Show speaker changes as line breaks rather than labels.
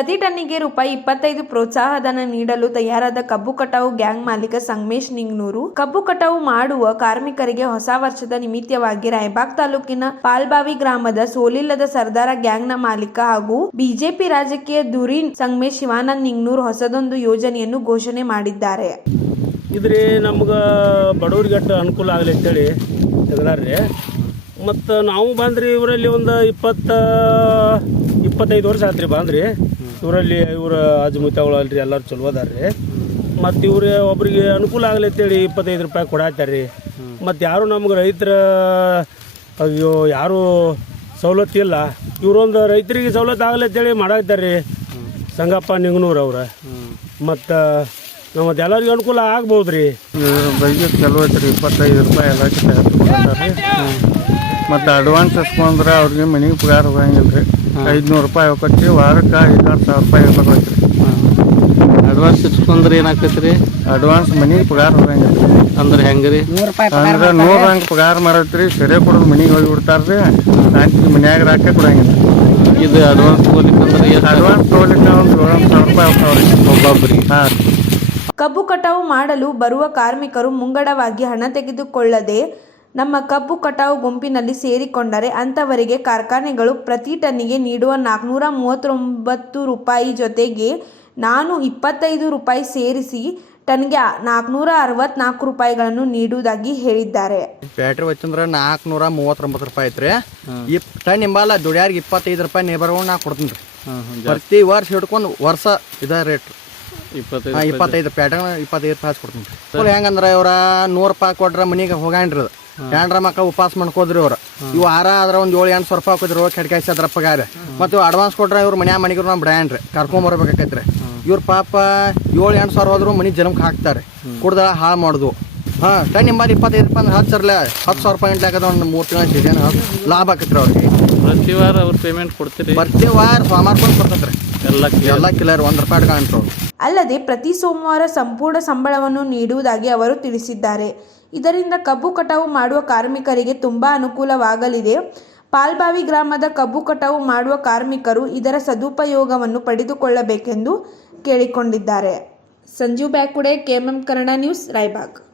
ಪ್ರತಿ ಟನ್ನಿಗೆ ರೂಪಾಯಿ ಇಪ್ಪತ್ತೈದು ಪ್ರೋತ್ಸಾಹಧನ ನೀಡಲು ತಯಾರಾದ ಕಬ್ಬು ಕಟಾವು ಗ್ಯಾಂಗ್ ಮಾಲೀಕ ಸಂಗಮೇಶ್ ನಿಂಗ್ನೂರು. ಕಬ್ಬು ಕಟಾವು ಮಾಡುವ ಕಾರ್ಮಿಕರಿಗೆ ಹೊಸ ವರ್ಷದ ನಿಮಿತ್ತವಾಗಿ ರಾಯಬಾಗ್ ತಾಲೂಕಿನ ಪಾಲ್ಬಾವಿ ಗ್ರಾಮದ ಸೋಲಿಲ್ಲದ ಸರ್ದಾರ ಗ್ಯಾಂಗ್ನ ಮಾಲೀಕ ಹಾಗೂ ಬಿಜೆಪಿ ರಾಜಕೀಯ ಧುರೀನ್ ಸಂಗಮೇಶ್ ಶಿವಾನಂದ್ ನಿಂಗ್ನೂರ್ ಹೊಸದೊಂದು ಯೋಜನೆಯನ್ನು ಘೋಷಣೆ ಮಾಡಿದ್ದಾರೆ.
ಇದ್ರಿ ನಮ್ಗೆ ಬಡವ್ರಿಗೆ ಅನುಕೂಲ ಆಗಲಿ ಅಂತೇಳಿ ಮತ್ತು ನಾವು ಬಂದ್ರಿ ಇವರಲ್ಲಿ ಒಂದು ಇಪ್ಪತ್ತ, ಇಪ್ಪತ್ತೈದು ವರ್ಷ ಆತ್ರಿ ಬಂದ್ರಿ. ಇವರಲ್ಲಿ ಇವ್ರ ಅಜ್ಮುತ್ತಗಳು ಅಲ್ರಿ, ಎಲ್ಲರೂ ಚಲೋ ಅದಾರ್ರಿ. ಮತ್ತು ಇವ್ರಿಗೆ ಒಬ್ರಿಗೆ ಅನುಕೂಲ ಆಗಲಿ ಅಂತೇಳಿ ಇಪ್ಪತ್ತೈದು ರೂಪಾಯಿ ಕೊಡಾತ್ತಾರ್ರಿ ಮತ್ತು ಯಾರು ನಮ್ಗೆ ರೈತರ, ಅಯ್ಯೋ, ಯಾರು ಸವಲತ್ತು ಇಲ್ಲ. ಇವರೊಂದು ರೈತರಿಗೆ ಸವಲತ್ತು ಆಗಲಿ ಅಂತೇಳಿ ಮಾಡಾಕ್ತಾರ್ರಿ ಸಂಗಪ್ಪ ನಿಂಗನೂರು ಅವ್ರ. ಮತ್ತು, ನಮ್ಮದು ಎಲ್ಲರಿಗೂ ಅನುಕೂಲ ಆಗ್ಬೋದು ರೀ
ಬೈಗೆ ಚಲೋ ಐತ್ರಿ, ಇಪ್ಪತ್ತೈದು ರೂಪಾಯಿ ಎಲ್ಲ ಮತ್ತು ಅಡ್ವಾನ್ಸ್ ಇಸ್ಕೊಂಡ್ರೆ ಅವ್ರಿಗೆ ಮನೆಗೆ ಪಗಾರ ಹೋಗಂಗಿಲ್ಲ ರೀ ಐದುನೂರು ರೂಪಾಯಿ ಹೋಗತ್ತಿ ವಾರಕ್ಕೆ ಐದಾರು ಸಾವಿರ ರೂಪಾಯಿ ಹೋಗತ್ರಿ
ಅಡ್ವಾನ್ಸ್ ಇಟ್ಕೊಂಡ್ರೆ ಏನಾಗ್ತೈತೆ ರೀ
ಅಡ್ವಾನ್ಸ್ ಮನೆಗೆ ಪಗಾರ ಹೋಗಂಗಿಲ್ಲ ರೀ
ಅಂದ್ರೆ ಹೆಂಗೆ ರೀ
ಅಂದ್ರೆ ನೂರು ಹಂಗೆ ಪಗಾರ ಮಾಡತ್ರಿ ಸರಿ ಕೊಡೋದು ಮನೆಗೆ ಹೋಗಿ ಬಿಡ್ತಾರ್ರಿ ಆಂಟಿ ಮನ್ಯಾಗ ರಾಕ ಕೊಡಂಗಿಲ್ಲ.
ಇದು ಅಡ್ವಾನ್ಸ್ ತಗೋಲಿಕ್ಕಂದ್ರೆ
ಅಡ್ವಾನ್ಸ್ ತೊಗೊಲಿಕ್ಕೆ ಒಂದು ಏಳು ಸಾವಿರ ರೂಪಾಯಿ ಹೋಗ್ತಾವ್ರಿ
ರೀ.
ಹಾಂ ರೀ.
ಕಬ್ಬು ಕಟಾವು ಮಾಡಲು ಬರುವ ಕಾರ್ಮಿಕರು ಮುಂಗಡವಾಗಿ ಹಣ ತೆಗೆದುಕೊಳ್ಳದೆ ನಮ್ಮ ಕಬ್ಬು ಕಟಾವು ಗುಂಪಿನಲ್ಲಿ ಸೇರಿಕೊಂಡರೆ ಅಂತವರಿಗೆ ಕಾರ್ಖಾನೆಗಳು ಪ್ರತಿ ಟನ್ನಿಗೆ ನೀಡುವ ನಾಲ್ಕುನೂರ ಮೂವತ್ತೊಂಬತ್ತು ರೂಪಾಯಿ ಜೊತೆಗೆ ನಾನು ಇಪ್ಪತ್ತೈದು ರೂಪಾಯಿ ಸೇರಿಸಿ ಟನ್ಗೆ ನಾಲ್ಕುನೂರ ಅರವತ್ನಾಲ್ಕು ರೂಪಾಯಿಗಳನ್ನು ನೀಡುವುದಾಗಿ ಹೇಳಿದ್ದಾರೆ.
ಬ್ಯಾಟ್ರಿ ವಚ್ಚಂದ್ರೆ ನಾಲ್ಕುನೂರ ಮೂವತ್ತೊಂಬತ್ತು ರೂಪಾಯಿ ಐತ್ರಿ. ಈ ಟನ್ ನಿಂಬಲ್ಲ ದುಡಿಯಾರಿಗೆ ಇಪ್ಪತ್ತೈದು ರೂಪಾಯಿ ನೇಬರ್ಗಳು ನಾ ಕೊಡ್ತೀನಿ ರೀ. ಪ್ರತಿ ವರ್ಷ ಹಿಡ್ಕೊಂಡು ವರ್ಷ ಇದ ರೇಟ್.
ಇಪ್ಪತ್ತೈದು
ಇಪ್ಪತ್ತೈದು ಪ್ಯಾಟರ್ನ್ ಇಪ್ಪತ್ತೈದು ರೂಪಾಯಿ ಹಚ್ಚಿ ಕೊಡ್ತೀನಿ ರೀ ಹೆಂಗಂದ್ರೆ ಇವ್ರ ನೂರು ರೂಪಾಯಿ ಕೊಟ್ರೆ ಮನೆಗೆ ಹೋಗಾಣ್ರಿ ಅದು. ಹೆಣ್ರ ಮಕ್ಕ ಉಪವಾಸ ಮಾಡ್ಕೋದ್ರಿ ಅವ್ರು. ಇವು ಆರ ಆದ್ರ ಒಂದ್ ಏಳು ಎಂಟು ಸಾವಿರ ರೂಪಾಯಿ ಹಾಕಿದ್ರು ಕೆಡ್ಕಾಯ್ಸಿ ಅದ್ರ ಪಗಾರ ಮತ್ತು ಇವು ಅಡ್ವಾನ್ಸ್ ಕೊಟ್ರೆ ಇವ್ರ ಮನ್ಯಾಗ ಮನೆಗೆ ನಮ್ಮ ಬ್ರ್ಯಾಂಡ್ ರೀ ಕರ್ಕೊಂಬರ್ಬೇಕಾಕೈತ್ರಿ ಇವ್ರ ಪಾಪ ಏಳು ಎಂಟು ಸಾವಿರ ಹೋದ್ರು ಮನೆ ಜನ್ಮಕ್ಕೆ ಹಾಕ್ತಾರೆ. ಕುಡ್ದ ಹಾಳು ಮಾಡುದು. ಹಾ ಟನ್ ನಿಂಬಲ್ಲಿ ಇಪ್ಪತ್ತೈದು ರೂಪಾಯಿ ಅಂದ್ರೆ ಹತ್ತು ಸರ್ಲೆ ಹತ್ತು ಸಾವಿರ ರೂಪಾಯಿ ಗಂಟೆ ಒಂದು ಮೂರು ತಿಂಗಳ ಸೀಸನ್ ಲಾಭ ಆಕೈತ್ರಿ ಅವ್ರಿಗೆ.
ಪ್ರತಿ ವಾರ ಅವ್ರು ಪೇಮೆಂಟ್ ಕೊಡ್ತೀರಿ?
ಪ್ರತಿ ವಾರ ಸೋಮವಾರ ಬಂದು ಬರ್ತೈತ್ರಿ
ಎಲ್ಲ
ಎಲ್ಲ ಕಿಲರ್ ಒಂದು ರೂಪಾಯಿ ಇಟ್ಕೊಂಡ್ರು ಅವ್ರು
ಅಲ್ಲದೆ ಪ್ರತಿ ಸೋಮವಾರ ಸಂಪೂರ್ಣ ಸಂಬಳವನ್ನು ನೀಡುವುದಾಗಿ ಅವರು ತಿಳಿಸಿದ್ದಾರೆ. ಇದರಿಂದ ಕಬ್ಬು ಕಟಾವು ಮಾಡುವ ಕಾರ್ಮಿಕರಿಗೆ ತುಂಬ ಅನುಕೂಲವಾಗಲಿದೆ. ಪಾಲ್ಬಾವಿ ಗ್ರಾಮದ ಕಬ್ಬು ಕಟಾವು ಮಾಡುವ ಕಾರ್ಮಿಕರು ಇದರ ಸದುಪಯೋಗವನ್ನು ಪಡೆದುಕೊಳ್ಳಬೇಕೆಂದು ಕೇಳಿಕೊಂಡಿದ್ದಾರೆ. Sanjeev Byakude, KMM Kannada news, Raybag.